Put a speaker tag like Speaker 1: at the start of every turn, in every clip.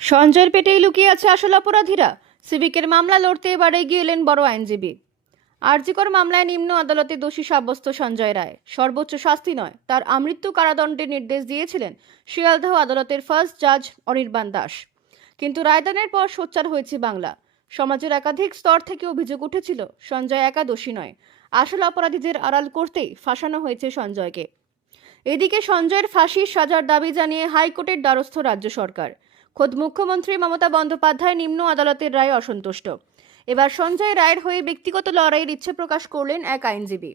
Speaker 1: সঞ্জয়ের পেটেই লুকিয়ে আছে আসল অপরাধীরা। সিভিকের মামলা লড়তে এবার এগিয়ে এলেন বড় আইনজীবী। আরজিকর মামলায় নিম্ন আদালতে দোষী সাব্যস্ত সঞ্জয় রায়। সর্বোচ্চ শাস্তি নয়, তার আমৃত্যু কারাদণ্ডের নির্দেশ দিয়েছিলেন শিয়ালদহ আদালতের ফার্স্ট জাজ অনির্বাণ দাস। কিন্তু রায়দানের পর সোচ্চার হয়েছে বাংলা। সমাজের একাধিক স্তর থেকে অভিযোগ উঠেছিল, সঞ্জয় একা দোষী নয়। আসল অপরাধীদের আড়াল করতেই ফাঁসানো হয়েছে সঞ্জয়কে। এদিকে সঞ্জয়ের ফাঁসির সাজার দাবি জানিয়ে হাইকোর্টের দ্বারস্থ রাজ্য সরকার। খোদ মুখ্যমন্ত্রী মমতা বন্দ্যোপাধ্যায় নিম্ন আদালতের রায়ে অসন্তুষ্ট। এবার সঞ্জয় রায়ের হয়ে ব্যক্তিগত লড়াইয়ের ইচ্ছে প্রকাশ করলেন এক আইনজীবী।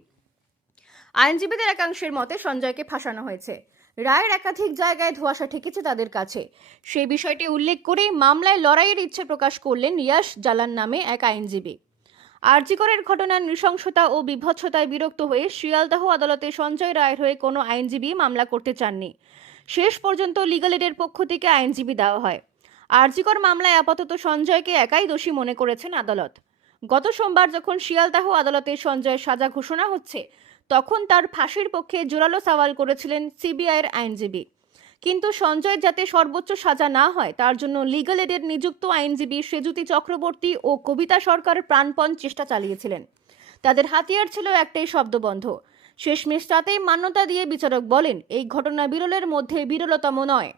Speaker 1: আইনজীবীদের একাংশের মতে সঞ্জয়কে ফাঁসানো হয়েছে। রায়ের একাধিক জায়গায় ধোঁয়াশা ঠেকেছে তাদের কাছে। সেই বিষয়টি উল্লেখ করে মামলায় লড়াইয়ের ইচ্ছে প্রকাশ করলেন ইয়াশ জালান নামে এক আইনজীবী। আরজিকরের ঘটনার নৃশংসতা ও বিভৎসতায় বিরক্ত হয়ে শিয়ালদাহ আদালতে সঞ্জয় রায়ের হয়ে কোনো আইনজীবী মামলা করতে চাননি। শেষ পর্যন্ত লিগাল এডের পক্ষ থেকে আইনজীবী দেওয়া হয়। আরজিকর মামলায় আপাতত সঞ্জয়কে একাই দোষী মনে করেছেন আদালত। গত সোমবার যখন শিয়ালদাহ আদালতে সঞ্জয়ের সাজা ঘোষণা হচ্ছে, তখন তার ফাঁসির পক্ষে জোরালো সওয়াল করেছিলেন সিবিআইয়ের আইনজীবী। কিন্তু সঞ্জয়ের যাতে সর্বোচ্চ সাজা না হয়, তার জন্য লিগাল এডের নিযুক্ত আইনজীবী সেজুতি চক্রবর্তী ও কবিতা সরকার প্রাণপণ চেষ্টা চালিয়েছিলেন। তাদের হাতিয়ার ছিল একটাই শব্দবন্ধ। শেষমেশ তাতেই মান্যতা দিয়ে বিচারক বলেন, এই ঘটনা বিরলের মধ্যে বিরলতম নয়।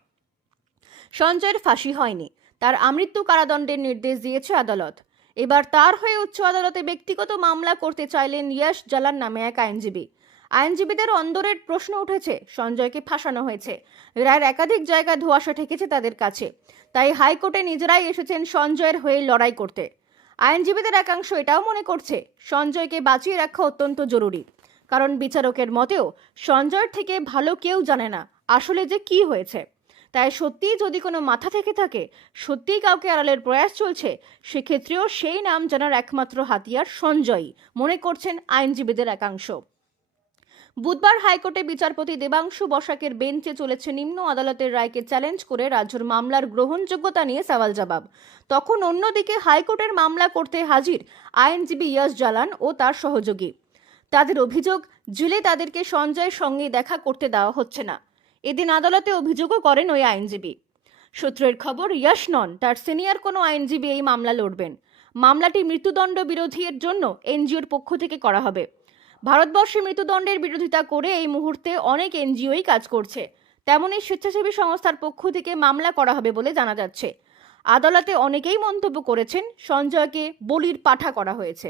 Speaker 1: সঞ্জয়ের ফাঁসি হয়নি। তার আমৃত্যু কারাদণ্ডের নির্দেশ দিয়েছে আদালত। এবার তার হয়ে উচ্চ আদালতে ব্যক্তিগত মামলা করতে চাইলেন ইয়াশ জালান নামে এক আইনজীবী। আইনজীবীদের অন্দরের প্রশ্ন উঠেছে, সঞ্জয়কে ফাঁসানো হয়েছে। রায়ের একাধিক জায়গা ধোঁয়াশা ঠেকেছে তাদের কাছে। তাই হাইকোর্টে নিজেরাই এসেছেন সঞ্জয়ের হয়ে লড়াই করতে। আইনজীবীদের একাংশ এটাও মনে করছে, সঞ্জয়কে বাঁচিয়ে রাখা অত্যন্ত জরুরি। কারণ বিচারকের মতেও সঞ্জয়ের থেকে ভালো কেউ জানে না আসলে যে কি হয়েছে। তাই সত্যিই যদি কোনো মাথা থেকে থাকে, সত্যিই কাউকে আড়ালের প্রয়াস চলছে, সেক্ষেত্রেও সেই নাম জানার একমাত্র হাতিয়ার সঞ্জয়ই মনে করছেন আইনজীবীদের একাংশ। বুধবার হাইকোর্টে বিচারপতি দেবাংশু বসাকের বেঞ্চে চলেছে নিম্ন আদালতের রায়কে চ্যালেঞ্জ করে রাজ্যের মামলার গ্রহণযোগ্যতা নিয়ে সওয়াল জবাব। তখন অন্যদিকে হাইকোর্টের মামলা করতে হাজির আইনজীবী ইয়াস জালান ও তার সহযোগী। তাদের অভিযোগ জেলে তাদেরকে সঞ্জয়ের সঙ্গে দেখা করতে দেওয়া হচ্ছে না। এদিন আদালতে অভিযোগও করেন ওই আইনজীবী। সূত্রের খবর, ইয়াশ নন, তার সিনিয়র কোনো আইনজীবী এই মামলা লড়বেন। মামলাটি মৃত্যুদণ্ড বিরোধীর জন্য এনজিওর পক্ষ থেকে করা হবে। ভারতবর্ষে মৃত্যুদণ্ডের বিরোধিতা করে এই মুহূর্তে অনেক এনজিওই কাজ করছে। তেমনই স্বেচ্ছাসেবী সংস্থার পক্ষ থেকে মামলা করা হবে বলে জানা যাচ্ছে। আদালতে অনেকেই মন্তব্য করেছেন, সঞ্জয়কে বলির পাঠা করা হয়েছে।